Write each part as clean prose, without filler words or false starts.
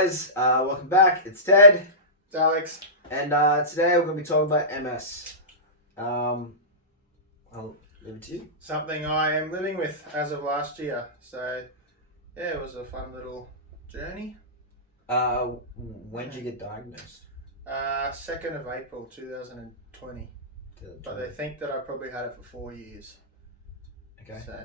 guys, welcome back. It's Ted, It's Alex. and today we're going to be talking about MS. I'll leave it to you. Something I am living with as of last year. So, yeah, it was a fun little journey. When did you get diagnosed? 2nd of April 2020. But they think that I probably had it for 4 years. Okay. So,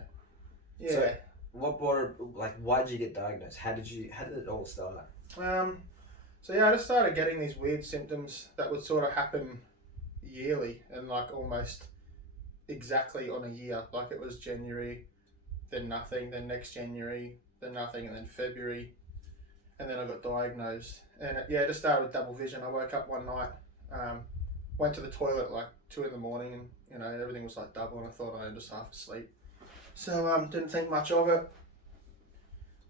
yeah. So, what brought it, why did you get diagnosed? How did it all start? So yeah, I just started getting these weird symptoms that would sort of happen yearly and almost exactly on a year. Like it was January, then nothing, then next January, then nothing, and then February, and then I got diagnosed. And it just started with double vision. I woke up one night, went to the toilet at 2 in the morning, and everything was double, and I thought I was just half asleep. So didn't think much of it.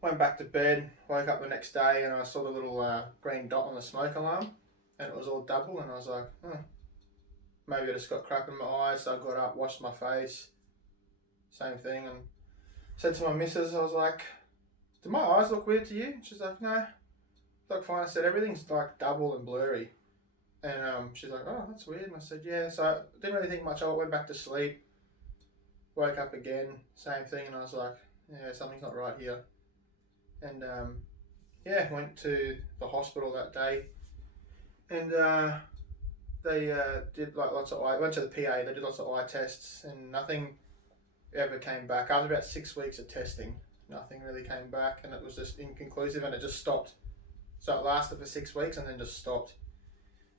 Went back to bed, woke up the next day, and I saw the little green dot on the smoke alarm, and it was all double, and I was like, maybe I just got crap in my eyes. So I got up, washed my face, same thing, and said to my missus, I was like, do my eyes look weird to you? She's like, no, look fine. I said, everything's double and blurry. And she's like, oh, that's weird. And I said, yeah. So I didn't really think much of it, went back to sleep, woke up again, same thing, and I was like, yeah, something's not right here. And went to the hospital that day, and they did lots of eye. Went to the PA. They did lots of eye tests, and nothing ever came back. After about 6 weeks of testing, nothing really came back, and it was just inconclusive, and it just stopped. So it lasted for 6 weeks, and then just stopped.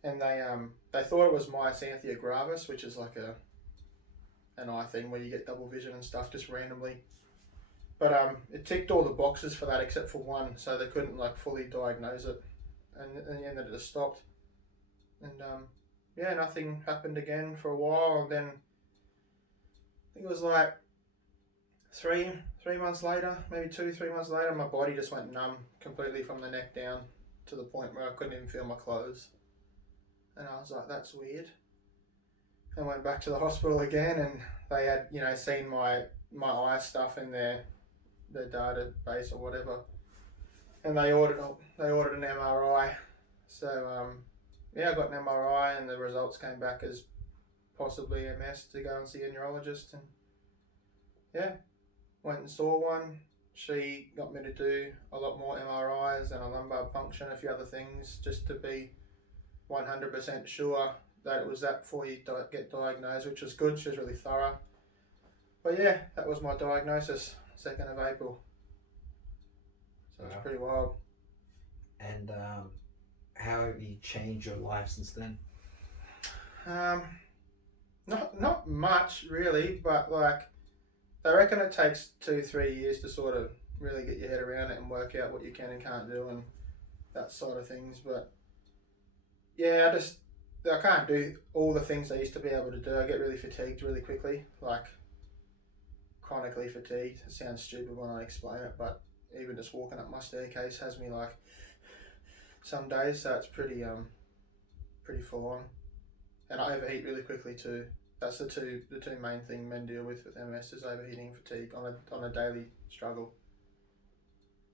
And they thought it was myasthenia gravis, which is an eye thing where you get double vision and stuff just randomly. But it ticked all the boxes for that except for one, so they couldn't fully diagnose it, and in the end it just stopped. And nothing happened again for a while, and then I think it was 3 months later, maybe 2-3 months later, my body just went numb completely from the neck down to the point where I couldn't even feel my clothes, and I was like, that's weird. And went back to the hospital again, and they had seen my eye stuff in their database or whatever, and they ordered an MRI. So I got an MRI, and the results came back as possibly MS to go and see a neurologist, and went and saw one. She got me to do a lot more MRIs and a lumbar puncture and a few other things just to be 100% sure that it was that before you get diagnosed, which was good. She was really thorough. But yeah, that was my diagnosis, 2nd of April. So it's pretty wild. And how have you changed your life since then? Not much really, but they reckon it takes 2-3 years to sort of really get your head around it and work out what you can and can't do and that sort of things. But yeah, I can't do all the things I used to be able to do. I get really fatigued really quickly, chronically fatigued. It sounds stupid when I explain it, but even just walking up my staircase has me some days, so it's pretty full on. And I overheat really quickly too. That's the two main things men deal with MS is overheating and fatigue on a daily struggle.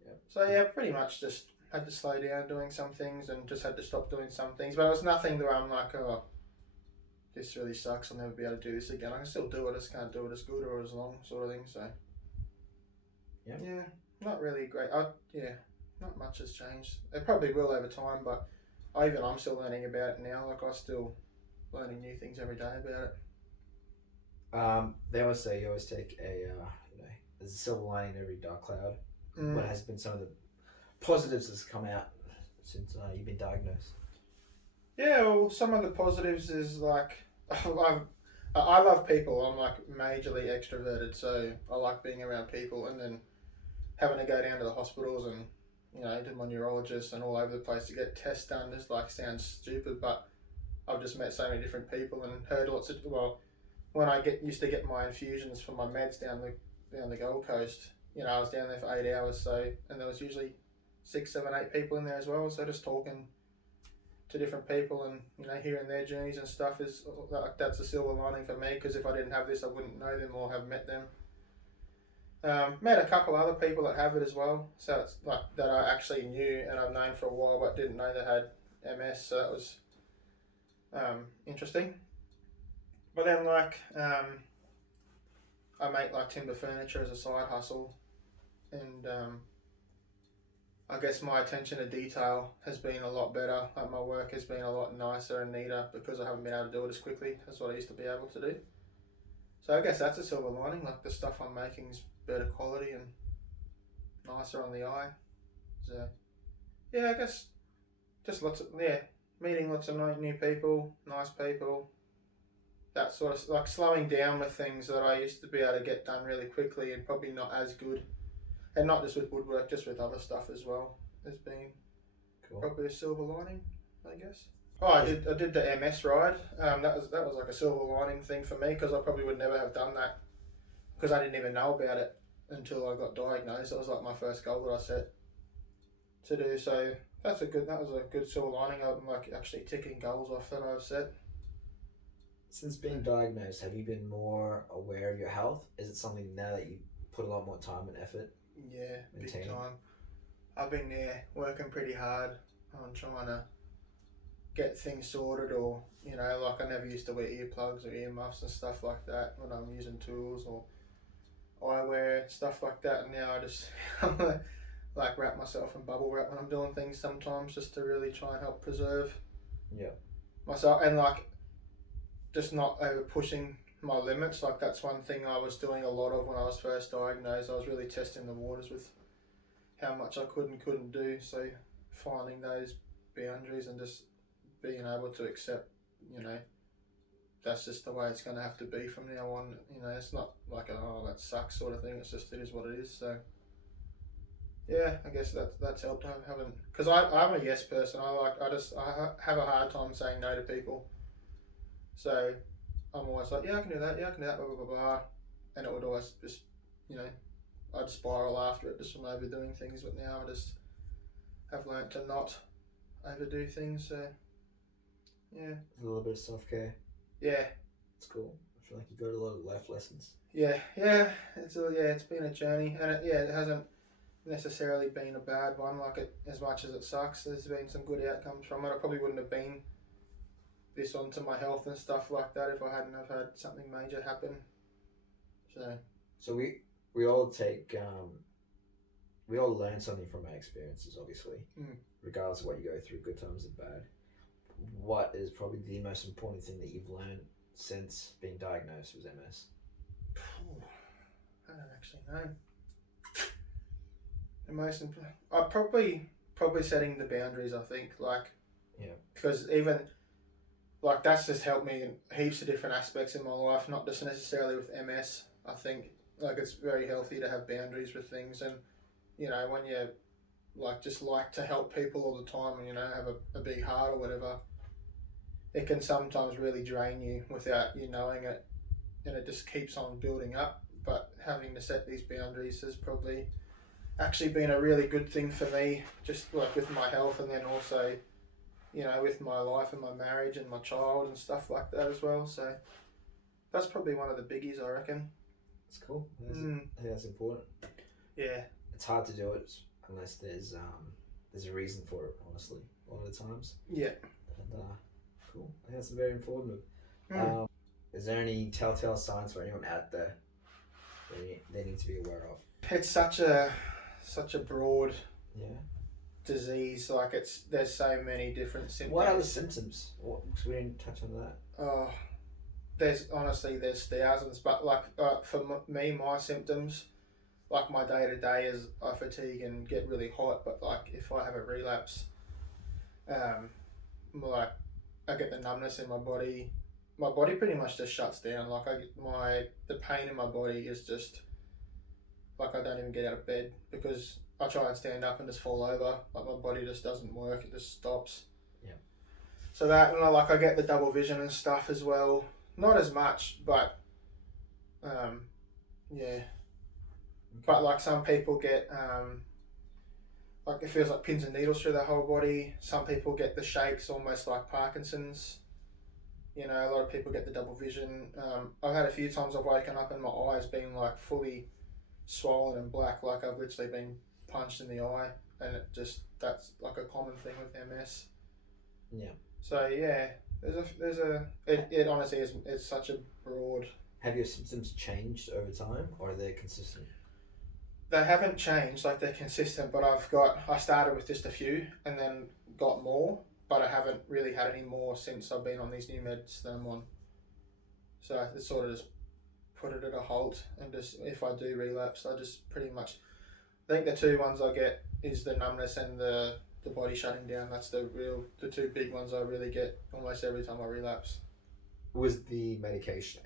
Yep. So yeah, pretty much just had to slow down doing some things and just had to stop doing some things. But it was nothing that I'm like, oh, this really sucks, I'll never be able to do this again. I can still do it, I just can't do it as good or as long, sort of thing. So yeah, not really great. Not much has changed. It probably will over time, but I'm still learning about it now. I'm still learning new things every day about it. They always say you always take there's a silver lining in every dark cloud. What has been some of the positives that's come out since you've been diagnosed? Yeah, well, some of the positives is I love people. I'm majorly extroverted, so I like being around people, and then having to go down to the hospitals and to my neurologist and all over the place to get tests done just sounds stupid, but I've just met so many different people and heard lots of, when I used to get my infusions for my meds down the Gold Coast, I was down there for 8 hours, and there was usually 6, 7, 8 people in there as well, so just talking to different people and hearing their journeys and stuff that's a silver lining for me, because if I didn't have this I wouldn't know them or have met them. Met a couple other people that have it as well, so it's like that I actually knew and I've known for a while, but didn't know they had MS. So that was interesting. But then I make like timber furniture as a side hustle, and I guess my attention to detail has been a lot better. Like my work has been a lot nicer and neater because I haven't been able to do it as quickly as what I used to be able to do. So I guess that's a silver lining. Like the stuff I'm making is better quality and nicer on the eye. So yeah, I guess just meeting lots of new people, nice people. That sort of like slowing down with things that I used to be able to get done really quickly and probably not as good, and not just with woodwork, just with other stuff as well. Has been probably a silver lining, I guess. Oh, I did the MS ride. That was like a silver lining thing for me because I probably would never have done that because I didn't even know about it until I got diagnosed. It was like my first goal that I set to do. So that was a good silver lining. I'm like actually ticking goals off that I've set. Since being diagnosed, have you been more aware of your health? Is it something now that you put a lot more time and effort? Yeah, big time. I've been working pretty hard on trying to get things sorted, or like I never used to wear earplugs or earmuffs and stuff like that when I'm using tools or eyewear, stuff like that. And now I just like wrap myself in bubble wrap when I'm doing things sometimes, just to really try and help preserve myself and like just not over pushing my limits. Like that's one thing I was doing a lot of when I was first diagnosed. I was really testing the waters with how much I could and couldn't do. So finding those boundaries and just being able to accept, that's just the way it's going to have to be from now on. It's not like oh that sucks sort of thing. It's just it is what it is. So yeah, I guess that's helped having, because I'm a yes person. I have a hard time saying no to people. So I'm always like, yeah, I can do that, blah, blah, blah, blah. And it would always just, I'd spiral after it just from overdoing things. But now I just have learnt to not overdo things. So, yeah. A little bit of self-care. Yeah. It's cool. I feel like you got a lot of life lessons. Yeah. It's been a journey. And it hasn't necessarily been a bad one. Like as much as it sucks, there's been some good outcomes from it. I probably wouldn't have been this onto my health and stuff like that if I hadn't have had something major happen. So we all take we all learn something from our experiences, obviously, regardless of what you go through, good times and bad. What is probably the most important thing that you've learned since being diagnosed with MS? I don't actually know. The most important, I probably setting the boundaries. I think because even like that's just helped me in heaps of different aspects in my life, not just necessarily with MS. I think like it's very healthy to have boundaries with things, and when you just like to help people all the time and have a big heart or whatever, it can sometimes really drain you without you knowing it, and it just keeps on building up. But having to set these boundaries has probably actually been a really good thing for me, just like with my health, and then also with my life and my marriage and my child and stuff like that as well. So that's probably one of the biggies, I reckon. It's cool. I think that's important. Yeah. It's hard to do it unless there's a reason for it, honestly, a lot of the times. Yeah. And, cool. I think that's very informative. Is there any telltale signs for anyone out there they need to be aware of? It's such a broad disease. Like there's so many different symptoms. What are the symptoms? Because we didn't touch on that. Oh, there's thousands. But for me, my symptoms, like my day to day is I fatigue and get really hot. But like if I have a relapse, like I get the numbness in my body. My body pretty much just shuts down. Like the pain in my body is just like I don't even get out of bed because I try and stand up and just fall over. Like my body just doesn't work. It just stops. Yeah. So that, and I get the double vision and stuff as well. Not as much, but yeah. Okay. But like some people get like it feels like pins and needles through their whole body. Some people get the shakes almost like Parkinson's. A lot of people get the double vision. I've had a few times I've woken up and my eyes been like fully swollen and black, like I've literally been punched in the eye, and that's like a common thing with MS. Yeah. So yeah, it honestly is, it's such a broad. Have your symptoms changed over time, or are they consistent? They haven't changed, like they're consistent, but I started with just a few and then got more, but I haven't really had any more since I've been on these new meds that I'm on. So it sort of just put it at a halt, and just if I do relapse, I just pretty much, I think the two ones I get is the numbness and the body shutting down. That's the two big ones I really get almost every time I relapse. Was the medication,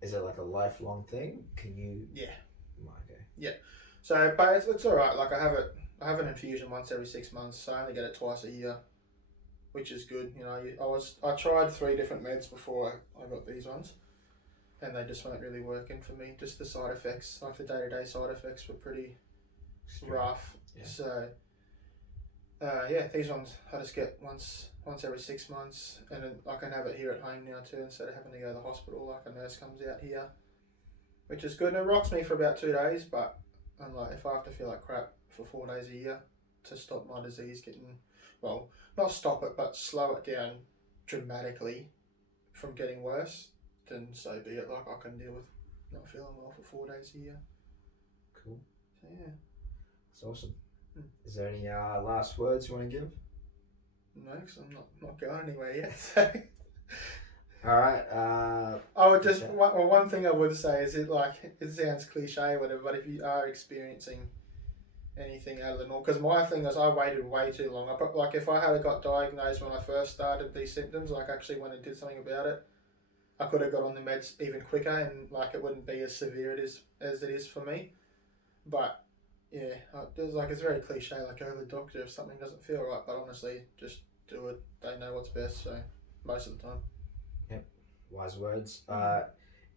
is it like a lifelong thing? Can you? Yeah. Okay. Yeah. So, but it's all right. Like I have an infusion once every 6 months. So I only get it twice a year, which is good. You know, I tried 3 different meds before I got these ones, and they just weren't really working for me. Just the side effects, like the day-to-day side effects, were pretty rough. Yeah. So, yeah, these ones I just get once every 6 months, and then I can have it here at home now too, instead of having to go to the hospital. Like a nurse comes out here, which is good. And it rocks me for about 2 days, but I'm like, if I have to feel like crap for 4 days a year to stop my disease getting, well, not stop it, but slow it down dramatically from getting worse, then so be it. Like I can deal with not feeling well for 4 days a year. Cool. So yeah. That's awesome. Is there any last words you want to give? No, because I'm not going anywhere yet. So. All right. I would just one thing I would say is it sounds cliche or whatever, but if you are experiencing anything out of the norm, because my thing is I waited way too long. Like if I had got diagnosed when I first started these symptoms, like actually when I did something about it, I could have got on the meds even quicker, and like it wouldn't be as severe as it is for me. But yeah, it's very cliche, like go to the doctor if something doesn't feel right, but honestly, just do it. They know what's best, so most of the time. Yep, wise words.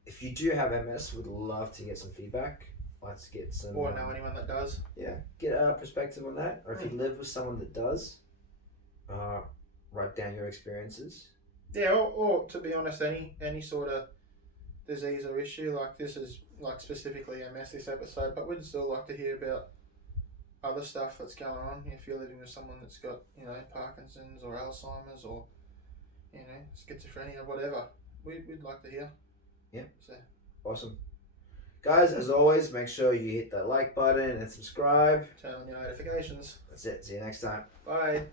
If you do have MS, would love to get some feedback. Let's get some. Or know anyone that does. Yeah, get a perspective on that. Or if you live with someone that does, write down your experiences. Yeah, or to be honest, any sort of disease or issue, like this is like specifically MS this episode, but we'd still like to hear about other stuff that's going on. If you're living with someone that's got, you know, Parkinson's or Alzheimer's or, you know, schizophrenia, whatever, we'd like to hear. Yeah. So awesome. Guys, as always, make sure you hit that like button and subscribe. Turn on your notifications. That's it. See you next time. Bye.